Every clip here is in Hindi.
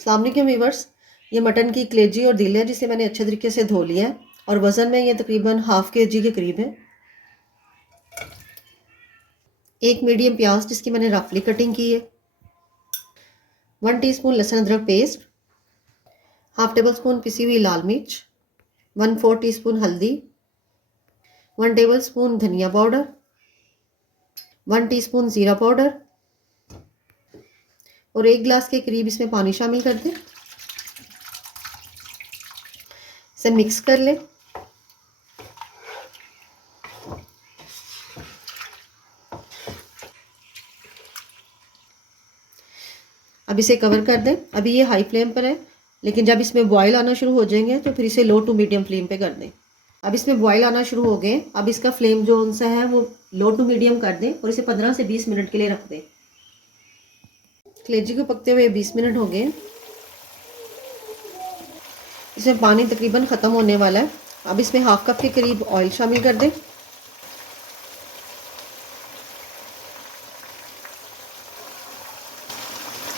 अस्सलाम वालेकुम व्यूअर्स, ये मटन की कलेजी और दिल है जिसे मैंने अच्छे तरीके से धो लिया है और वज़न में ये तकरीबन हाफ़ kg के करीब है। एक मीडियम प्याज जिसकी मैंने रफली कटिंग की है, 1 टीस्पून लहसुन अदरक पेस्ट, हाफ़ टेबल स्पून पिसी हुई लाल मिर्च, 1/4 टीस्पून हल्दी, 1 टेबल स्पून धनिया पाउडर, 1 टीस्पून ज़ीरा पाउडर और 1 गिलास के करीब इसमें पानी शामिल कर दें। इसे मिक्स कर लें। अब इसे कवर कर दें। अभी ये हाई फ्लेम पर है, लेकिन जब इसमें बॉयल आना शुरू हो जाएंगे तो फिर इसे लो टू मीडियम फ्लेम पे कर दें। अब इसमें बॉयल आना शुरू हो गए। अब इसका फ्लेम जो सा है वो लो टू मीडियम कर दें और इसे 15 से 20 मिनट के लिए रख दें। कलेजी को पकते हुए 20 मिनट हो गए। इसमें पानी तकरीबन ख़त्म होने वाला है। अब इसमें हाफ कप के करीब ऑयल शामिल कर दें।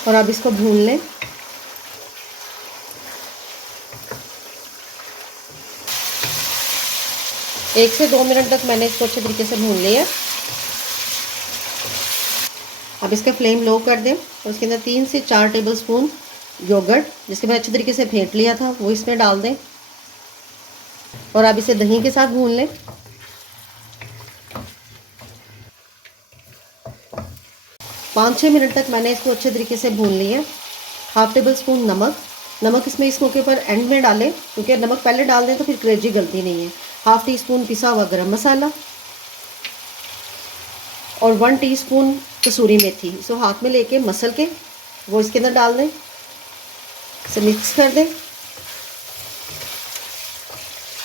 और अब इसको भून लें। एक से 2 मिनट तक मैंने इसको अच्छे तरीके से भून लिया। अब इसका फ्लेम लो कर दें और उसके अंदर 3 से 4 टेबल स्पून योगर्ट, जिसके मैंने अच्छे तरीके से फेंट लिया था, वो इसमें डाल दें और अब इसे दही के साथ भून लें। 5-6 मिनट तक मैंने इसको अच्छे तरीके से भून लिया। हाफ़ टेबल स्पून नमक इसमें इस मौके पर एंड में डालें, क्योंकि नमक पहले डाल दें तो फिर कलेजी गलती नहीं है। हाफ़ टी स्पून पिसा हुआ गरम मसाला और 1 टीस्पून कसूरी मेथी। इसको हाथ में लेके मसल के वो इसके अंदर डाल दें। इसे मिक्स कर दें।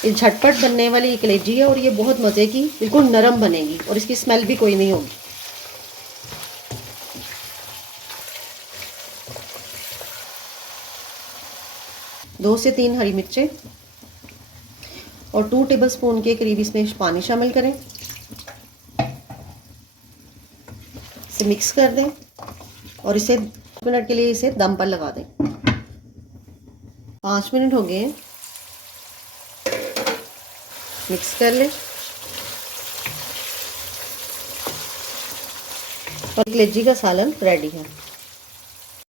ये झटपट बनने वाली कलेजी है और ये बहुत मज़े की बिल्कुल नरम बनेगी और इसकी स्मेल भी कोई नहीं होगी। दो से 3 हरी मिर्चें और 2 टेबल स्पून के करीब इसमें पानी शामिल करें। इसे मिक्स कर दें और इसे 5 मिनट के लिए इसे दम पर लगा दें। 5 मिनट हो गए। मिक्स कर लें और कलेजी का सालन रेडी है।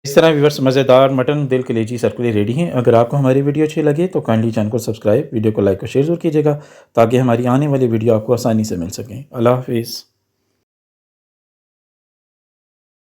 इस तरह व्यूअर्स मज़ेदार मटन दिल कलेजी सर्कुलर रेडी हैं। अगर आपको हमारी वीडियो अच्छी लगे तो काइंडली चैनल को सब्सक्राइब, वीडियो को लाइक और शेयर ज़रूर कीजिएगा, ताकि हमारी आने वाली वीडियो आपको आसानी से मिल सकें। अल्लाह हाफिज़।